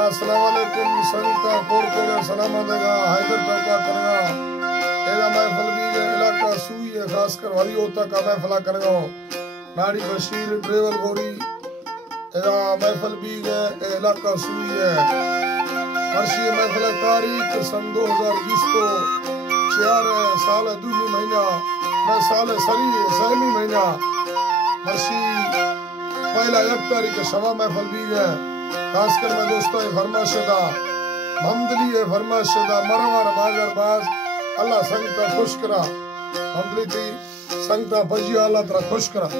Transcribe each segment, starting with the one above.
अस्सलाम वालेकुम संगता कोड़ कोड़े सलाम देगा हैदर टोका करगा एदा महफिल भी है इलाका सुई है खासकर हरी होता का महफिल करगा नाड़ी बशीर ड्राइवर गोरी एदा महफिल भी है इलाका सुई है वर्षीय महफिल तारीख सन 2020 को 4 साल 2 महीना मैं साल सरी सहमी महीना वर्षी पहला 1 तारीख शवा महफिल भी है खासकर मैं दोस्तों फरमाशदा हमदली है फरमाशदा मरवार बाजार बाज अल्लाह संगता खुश करा हमदली थी संगता बजी अल्लाह तरा खुश करा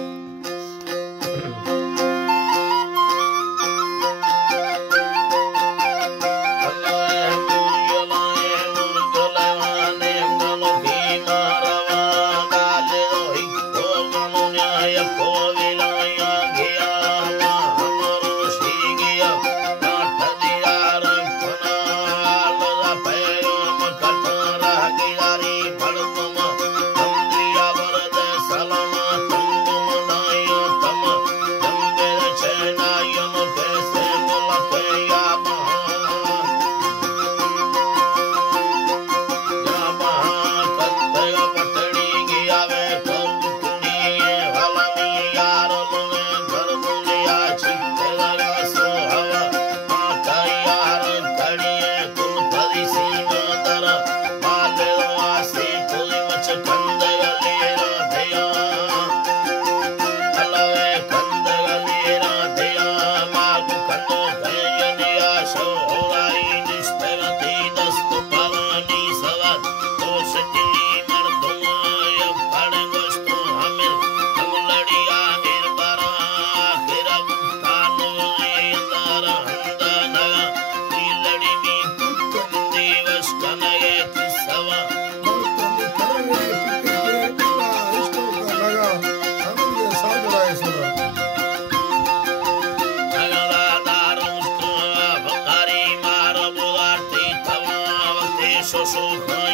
so so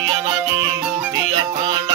yana ni uti atanda